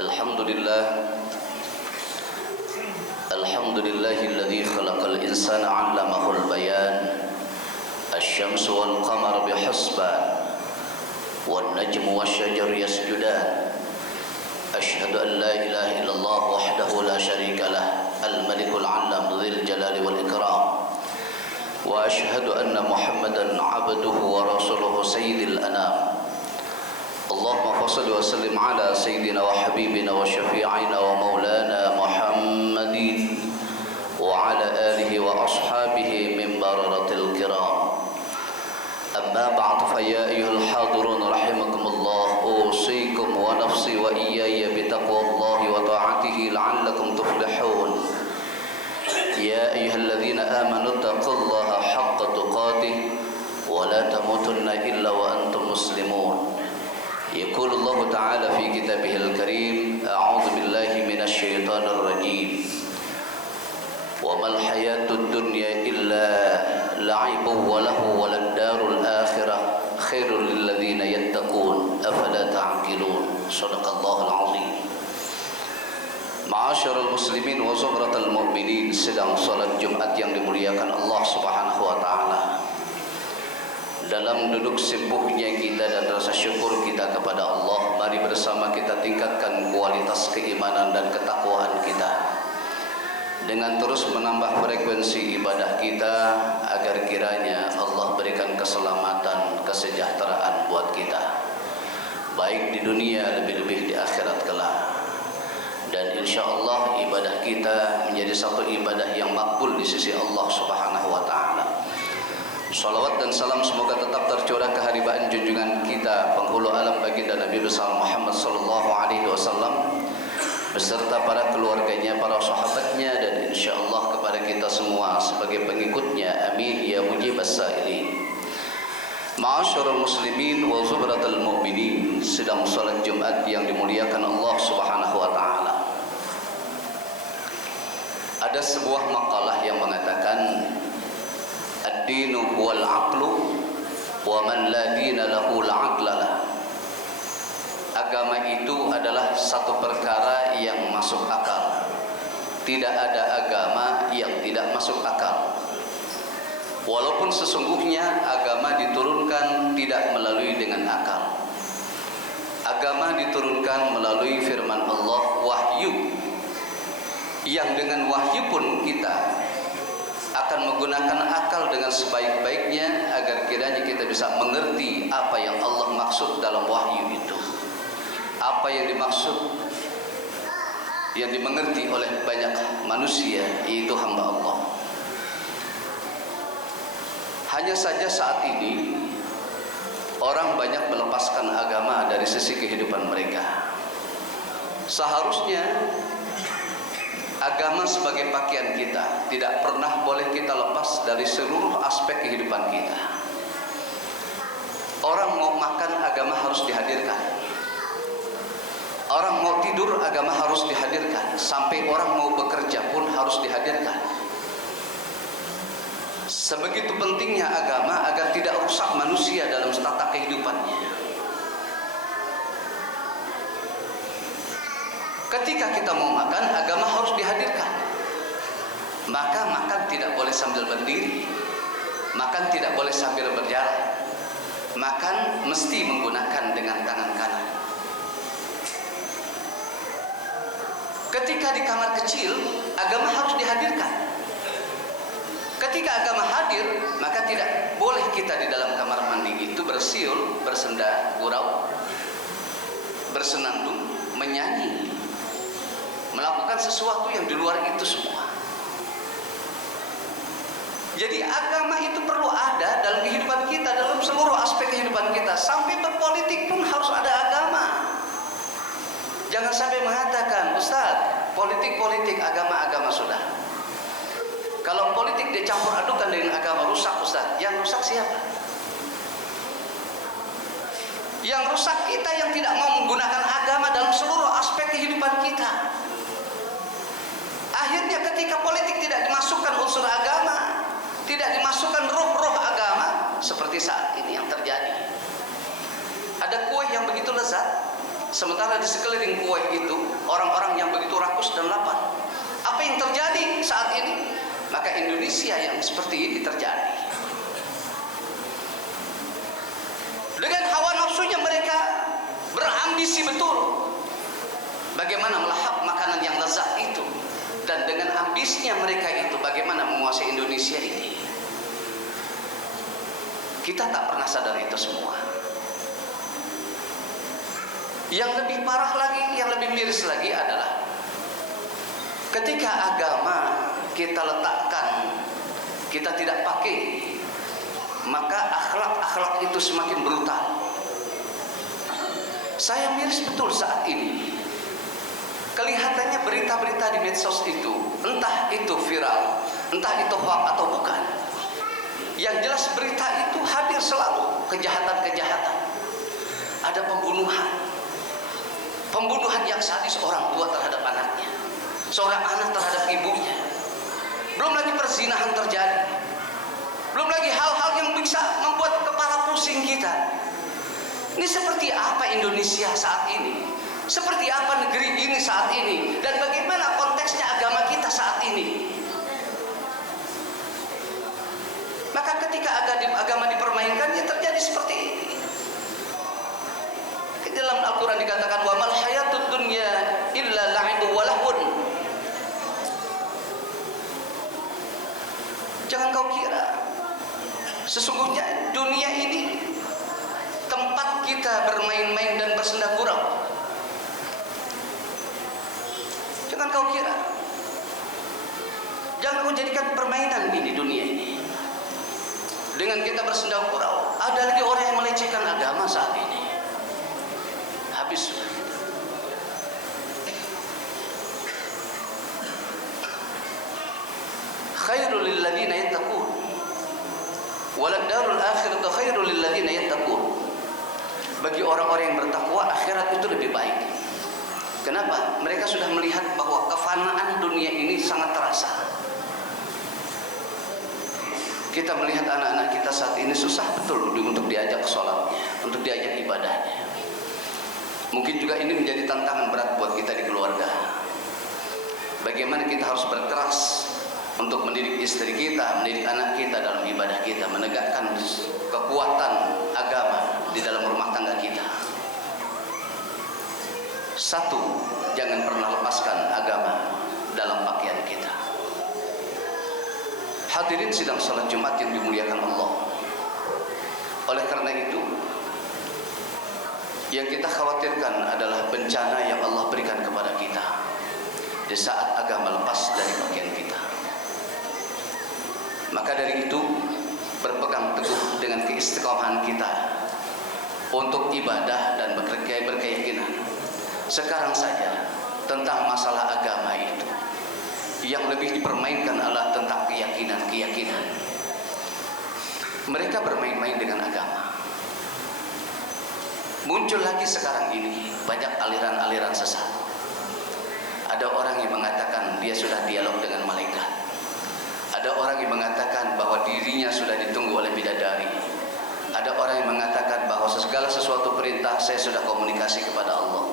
Alhamdulillah Alhamdulillahilladzi khalaqal insana 'allamahul bayan asy-syamsu wal qamaru bihusban wan najmu wasyajaru yasjudan asyhadu an la ilaha illallah wahdahu la syarika lah al-malikul 'allam dzil jalali wal ikram wa asyhadu anna muhammadan 'abduhu wa rasuluhu sayyidil anam Allahumma salli wa sallim ala sayyidina wa habibina wa syafi'ina wa maulana Muhammadin wa ala alihi wa ashabihi min bararatil kiram. Amma ba'd fa ya ayyuhal hadirun rahimakumullah, usikum wa nafsi wa iyaya bi taqwallahi wa ta'atihi la'allakum tuflihun. Ya ayyuhalladzina amanu taqullaha haqqa tuqatih wa la tamutunna illa wa antum muslimun. يقول الله تعالى في كتابه الكريم أعوذ بالله من الشيطان الرجيم وما الحياة الدنيا إلا لعب وله وللدار الآخرة خير للذين يتقون أفلا تعقلون صدق الله العظيم. Ma'asyiral muslimin wa zumratal mu'minin, sedang salat Jumat yang dimuliakan Allah Subhanahu wa taala. Dalam duduk sembuhnya kita dan rasa syukur kita kepada Allah, mari bersama kita tingkatkan kualitas keimanan dan ketakwaan kita dengan terus menambah frekuensi ibadah kita agar kiranya Allah berikan keselamatan, kesejahteraan buat kita, baik di dunia lebih-lebih di akhirat kelak. Dan insya Allah ibadah kita menjadi satu ibadah yang makbul di sisi Allah Subhanahu wa taala. Salawat dan salam semoga tetap tercurah ke haribaan junjungan kita penghulu alam baginda Nabi besar Muhammad sallallahu alaihi wasallam beserta para keluarganya, para sahabatnya, dan insyaallah kepada kita semua sebagai pengikutnya. Amin ya mujibas sa'ilin. Ma'asyiral muslimin wa zubratal mu'minin, sedang salat Jumat yang dimuliakan Allah Subhanahu wa taala. Ada sebuah makalah yang mengatakan ad-dinu huwal aqlu wa man la dina lahu la aqla lah. Agama itu adalah satu perkara yang masuk akal. Tidak ada agama yang tidak masuk akal. Walaupun sesungguhnya agama diturunkan tidak melalui dengan akal. Agama diturunkan melalui firman Allah, wahyu. Yang dengan wahyu pun kita akan menggunakan akal dengan sebaik-baiknya agar kiranya kita bisa mengerti apa yang Allah maksud dalam wahyu itu, apa yang dimaksud, yang dimengerti oleh banyak manusia, yaitu hamba Allah. Hanya saja saat ini orang banyak melepaskan agama dari sisi kehidupan mereka. Seharusnya agama sebagai pakaian kita, tidak pernah boleh kita lepas dari seluruh aspek kehidupan kita. Orang mau makan, agama harus dihadirkan. Orang mau tidur, agama harus dihadirkan. Sampai orang mau bekerja pun harus dihadirkan. Sebegitu pentingnya agama agar tidak rusak manusia dalam tata kehidupannya. Ketika kita mau makan, agama harus dihadirkan. Maka makan tidak boleh sambil berdiri, makan tidak boleh sambil berjalan, makan mesti menggunakan dengan tangan kanan. Ketika di kamar kecil, agama harus dihadirkan. Ketika agama hadir, maka tidak boleh kita di dalam kamar mandi itu bersiul, bersenda gurau, bersenandung, menyanyi, melakukan sesuatu yang di luar itu semua. Jadi agama itu perlu ada dalam kehidupan kita, dalam seluruh aspek kehidupan kita. Sampai berpolitik pun harus ada agama. Jangan sampai mengatakan, Ustaz, politik agama sudah. Kalau politik dicampur adukan dengan agama, rusak Ustaz. Yang rusak siapa? Yang rusak kita yang tidak mau menggunakan agama dalam seluruh aspek kehidupan kita. Akhirnya ketika politik tidak dimasukkan unsur agama, tidak dimasukkan roh-roh agama, seperti saat ini yang terjadi. Ada kue yang begitu lezat, sementara di sekeliling Kuwait itu orang-orang yang begitu rakus dan lapar. Apa yang terjadi saat ini? Maka Indonesia yang seperti ini terjadi. Dengan hawa nafsunya mereka berambisi betul bagaimana melahap makanan yang lezat itu, dan dengan ambisinya mereka itu bagaimana menguasai Indonesia ini. Kita tak pernah sadar itu semua. Yang lebih parah lagi, yang lebih miris lagi adalah ketika agama kita letakkan, kita tidak pakai, maka akhlak-akhlak itu semakin brutal. Saya miris betul saat ini. Kelihatannya berita-berita di medsos itu, entah itu viral, entah itu hoax atau bukan. Yang jelas berita itu hadir selalu kejahatan-kejahatan. Ada pembunuhan yang sadis orang tua terhadap anaknya, seorang anak terhadap ibunya. Belum lagi perzinahan terjadi. Belum lagi hal-hal yang bisa membuat kepala pusing kita. Ini seperti apa Indonesia saat ini? Seperti apa negeri ini saat ini? Dan bagaimana konteksnya agama kita saat ini? Maka ketika agama dipermainkan, ya terjadi seperti ini. Di dalam Al-Quran dikatakan, wa mal hayatud dunya illa la'ibu wa lahun. Jangan kau kira sesungguhnya dunia ini tempat kita bermain-main dan bersenda gurau. Jangan kau kira. Jangan kau jadikan permainan ini dunia ini. Dengan kita bersenda gurau, ada lagi orang yang melecehkan agama saat ini. Habis sudah. Khairul lil ladzina yattaqun walad darul akhiratu khairul lil ladzina yattaqun. Bagi orang-orang yang bertakwa, akhirat itu lebih baik. Kenapa? Mereka sudah melihat bahwa kefanaan dunia ini sangat terasa. Kita melihat anak-anak kita saat ini susah betul untuk diajak sholatnya, untuk diajak ibadahnya. Mungkin juga ini menjadi tantangan berat buat kita di keluarga. Bagaimana kita harus berkeras untuk mendidik istri kita, mendidik anak kita dalam ibadah kita, menegakkan kekuatan agama di dalam rumah tangga kita. Satu, jangan pernah lepaskan agama dalam pakaian kita. Hadirin sidang salat Jumat yang dimuliakan Allah. Oleh karena itu, yang kita khawatirkan adalah bencana yang Allah berikan kepada kita di saat agama lepas dari pakaian kita. Maka dari itu, berpegang teguh dengan keistiqomahan kita untuk ibadah dan berkeyakinan. Sekarang saja tentang masalah agama itu, yang lebih dipermainkan adalah tentang keyakinan. Mereka bermain-main dengan agama. Muncul lagi sekarang ini banyak aliran-aliran sesat. Ada orang yang mengatakan dia sudah dialog dengan malaikat. Ada orang yang mengatakan bahwa dirinya sudah ditunggu oleh bidadari. Ada orang yang mengatakan bahwa segala sesuatu perintah saya sudah komunikasi kepada Allah.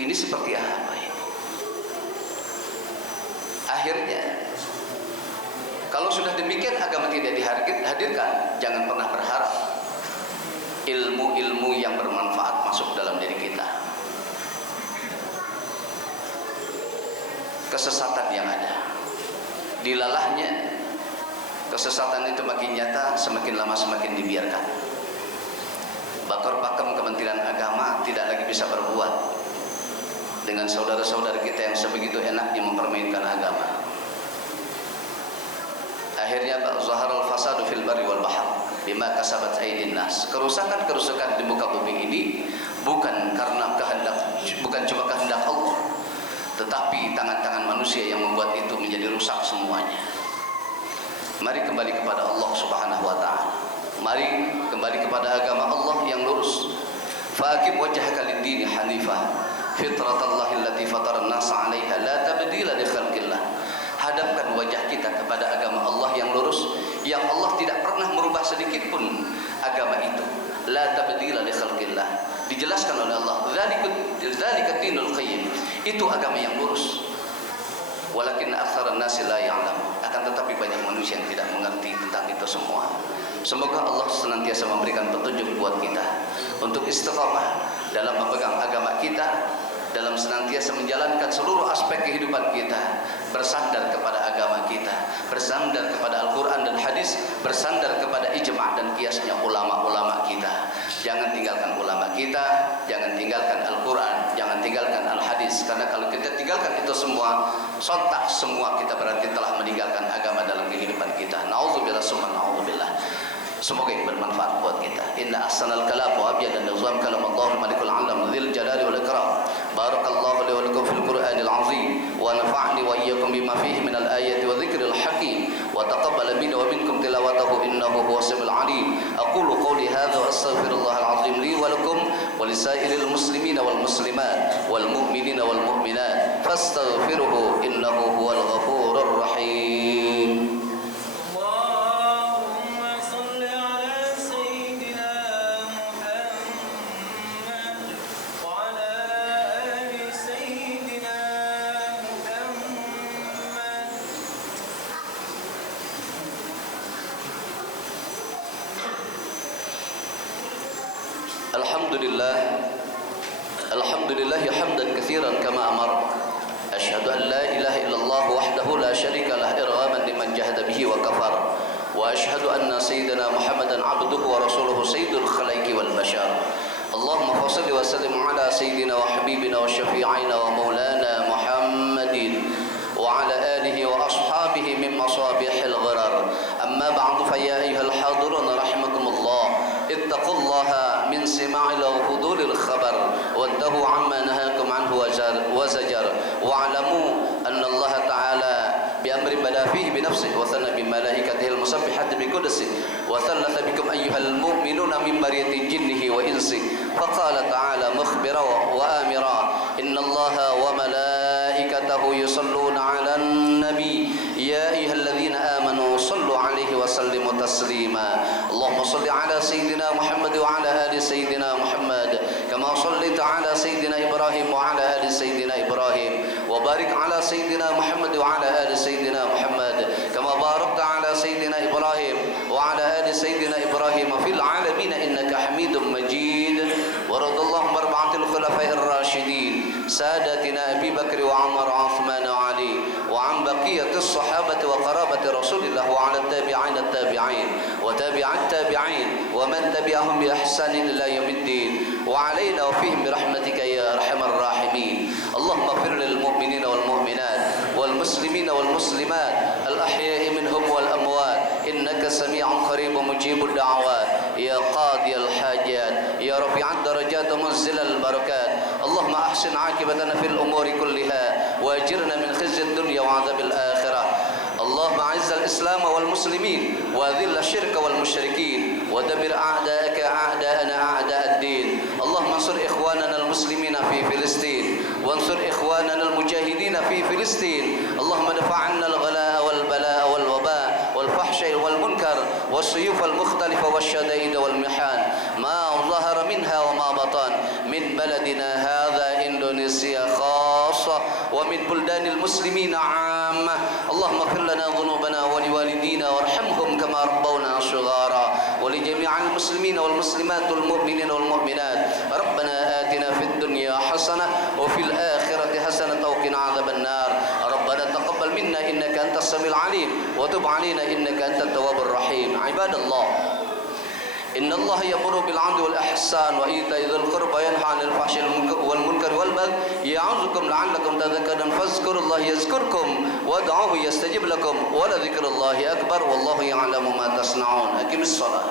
Ini seperti apa ini? Akhirnya, kalau sudah demikian agama tidak dihadirkan, jangan pernah berharap ilmu-ilmu yang bermanfaat masuk dalam diri kita. Kesesatan yang ada, dilalahnya kesesatan itu makin nyata, semakin lama semakin dibiarkan. Bakor pakem Kementerian Agama tidak lagi bisa berbuat dengan saudara-saudara kita yang sebegitu enaknya mempermainkan agama. Akhirnya zaharul fasadu fil barri wal bahr bima kasabat aydin nas. Kerusakan-kerusakan di muka bumi ini bukan karena bukan cuma kehendak Allah, tetapi tangan-tangan manusia yang membuat itu menjadi rusak semuanya. Mari kembali kepada Allah Subhanahu wa taala. Mari kembali kepada agama Allah yang lurus. Faqim wajhaka lid-din hanifah fitratallahi allati fatara an-nasa 'alaiha la tabdila li khalqillah. Hadapkan wajah kita kepada agama Allah yang lurus, yang Allah tidak pernah merubah sedikit pun agama itu. la tabdila li khalqillah. Dijelaskan oleh Allah, dzalika dinul qayyim. Itu agama yang lurus. Walakin aktsaran nasi la ya'lam. Akan tetapi banyak manusia yang tidak mengerti tentang itu semua. Semoga Allah senantiasa memberikan petunjuk buat kita untuk istiqamah dalam memegang agama kita, dalam senantiasa menjalankan seluruh aspek kehidupan kita, bersandar kepada agama kita, bersandar kepada Al-Quran dan hadis, bersandar kepada ijma' dan kiasnya ulama-ulama kita. Jangan tinggalkan ulama kita, jangan tinggalkan Al-Quran, jangan tinggalkan Al-Hadis, karena kalau kita tinggalkan itu semua, sontak semua, kita berarti telah meninggalkan agama dalam kehidupan kita. Na'udzubillah summa na'udzubillah. Semoga ini bermanfaat buat kita. Inna ahsanal kalam wa abyadan nizam kalam Allahul malikul alam dzil jalali wal ikram. Barakallahu li wa lakum fil Qur'anil azim wa nafa'ni wa iyyakum bima fihi minal ayati wa dzikril hakim wa taqabbal minni wa minkum tilawatahu innahu huwas samiul alim. Aqulu qawli hadza wa astaghfirullahal azim li wa lakum wa lisairil muslimina wal muslimat wal mu'minina wal mu'minat fastaghfiruhu innahu huwal ghafurur rahim. Alhamdulillah hamdan katsiran kama amar. Asyhadu an la ilaha illallah wahdahu la syarika lah irghaman liman jahada bihi wa kafar. Wa asyhadu anna sayyidina Muhammadan abduhu wa rasuluhu sayyidul khalaiqi wal bashar. Allahumma shalli wa sallim ala sayyidina wa habibina wa syafi'ina wa maulana Muhammadin wa ala alihi wa ashabihi min masabihil gharar. Amma ba'du fa ya ayyuhal hadirun rahimakumullah. Ittaqullaha min sima'il hudulil khabar wantahu amma nahakum anhu wa zajar wa'lamu anna Allah ta'ala bi amri bada fihi bi nafsihi wa thanna bi malaikatihi al-musabbihati bi qudsihi wa thalatha bikum ayyuhal mu'minuna min bariyati jinnihi wa insihi faqala ta'ala mukhbira wa amira inna Allah wa malaikatahu yusalluna 'alan nabi ya ayyuhalladzina amanu sallu 'alaihi wa sallimu taslima. Allahumma salli 'ala sayyidina Muhammad wa 'ala ali sayyidina Muhammad kama shallaita 'ala sayyidina Ibrahim wa 'ala ali sayyidina Ibrahim wa barik 'ala sayyidina Muhammad wa 'ala ali sayyidina Muhammad kama barakta 'ala sayyidina Ibrahim wa 'ala ali sayyidina Ibrahim fil 'alamin innaka Hamidum Majid. Wa radallahu arba'atil khulafa'ir rasyidin sadatina Abi Bakr wa Umar wa Uthman wa Ali wa 'an baqiyatis sahabati wa qarabati Rasulillah wa 'ala tabi'in at-tabi'in wa tabi'at tabi'in wa man tabi'ahum bi ihsanin ila yaumiddin wa 'alaina wa fihim bi rahmatika ya arhamar rahimin. Allahumma ighfir lil mu'minina wal mu'minat wal muslimina wal muslimat al ahya'i minhum wal amwat innaka sami'un qaribun mujibud da'awat ya qadiyal hajat ya rafi'ad darajat munzilal barakat. Allahumma ahsin 'aqibatana fil umuri kulliha wa ajirna min khizyid dunya wa 'adzabil akhirah. اللهم اعز الاسلام والمسلمين واذل الشرك والمشركين ودمر اعداءك اعداءنا اعداء الدين. اللهم انصر اخواننا المسلمين في فلسطين وانصر اخواننا المجاهدين في فلسطين. اللهم ادفع عنا الغلاء والبلاء والوباء والفحش والمنكر والسيوف المختلفه والشدائد والمحان ما ظهر منها وما بطن من بلدنا هذا اندونيسيا خاصه ومن بلدان المسلمين عامه. اللهم اغفر لنا ذنوبنا ولوالدينا وارحمهم كما ربونا صغارا ولجميع المسلمين والمسلمات والمؤمنين والمؤمنات. ربنا آتنا في الدنيا حسنة وفي الآخرة حسنة وقنا عذاب النار. ربنا تقبل منا إنك أنت السميع العليم وتب علينا إنك أنت التواب الرحيم. عباد الله إن الله يأمر بالعدل والإحسان وإيتاء ذي القربى ينهى عن الفحشاء والمنكر والبغي يعظكم لعلكم تذكرون فاذكروا الله يذكركم وادعوه يستجب لكم ولذكر الله أكبر والله يعلم ما تصنعون. أقم الصلاة.